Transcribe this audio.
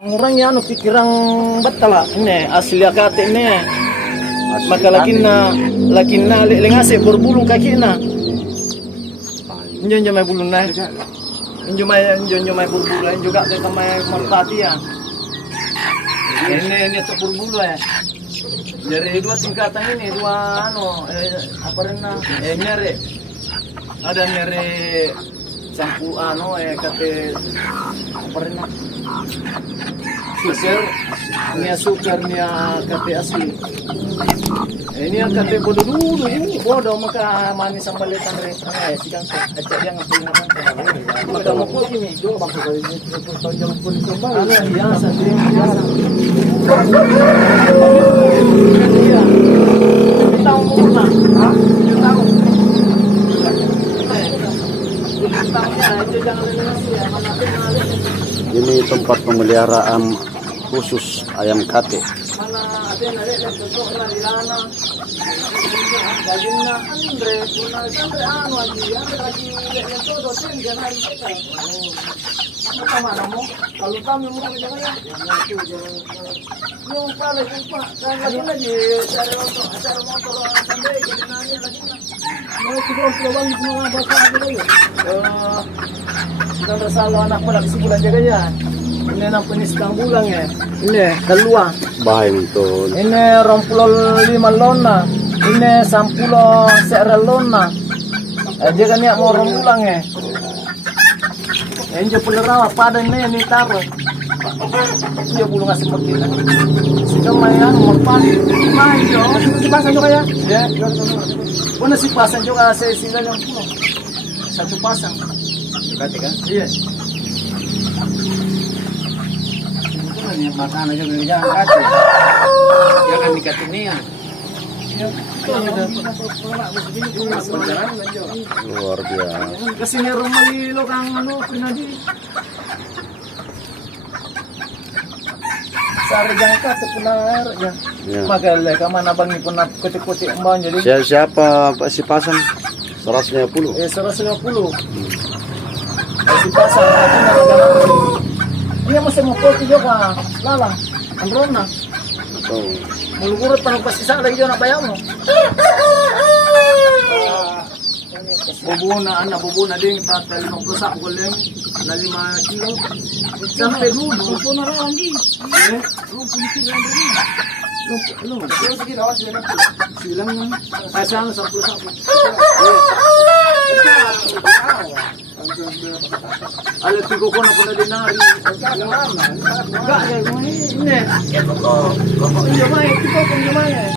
Orang ya anu pikirang batala ini asli akate ini. Maka lakinna lengase berbulu kaki na. Injo mai bulu na. Injo mai berbulu juga kita mai merpati ya. Ini tuh berbulu ya. Dari dua tingkatan ini dua apa rena nyere. Ada nyere sampu kate apa rena. Suser, niya sugar niya kate asli. Ini yang kate bodoh dulu ini bodoh maka manis sama letan reka ya sigang aja dia ngapain makan. Maka mau kok ini do bangsa kali ini tonjol pun kembali. Biasa sih biasa. Iya. Tahu murna. Hah? Tahu. Ini tempat pemeliharaan khusus ayam kate. Sudah bersalo anak pada sebulan jaganya. Ini anak penisgang bulang ya. Ini keluar. Bahay betul. Ini 25 lona. Ini 10 seera lona. Jaga niat mau orang bulang ya. Ini je pelerawa pada ini taruh. Dia bulu ngasih seperti ini. Sudah main merpati. Main jo. Masih pasang juga ya. Ya. Mana si pasang juga saya singgah yang pulau. Satu pasang. Kate kan? Iya. Ini makanan aja dari jangan kate. Jangan dikat ini ya. Luar biasa. Kesini rumah lilo kang pinadi. Sari jangka tu punar ya. Magalle kamana bang ni punap kotik-kotik mbak jadi. Siapa si pasang? 150. 150. Si pasang ini masih mau kopi juga lalang androna. Oh. Mulurut panu pasisa lagi jo nak bayar mo. Bubuna ding tata 50 sak goleng na 5 kilo. Sampai dulu pun orang di. Silang nang asang 10 sak. Alat tigo ko na puna dinari. Enggak ya ini. Ini mai, tigo ko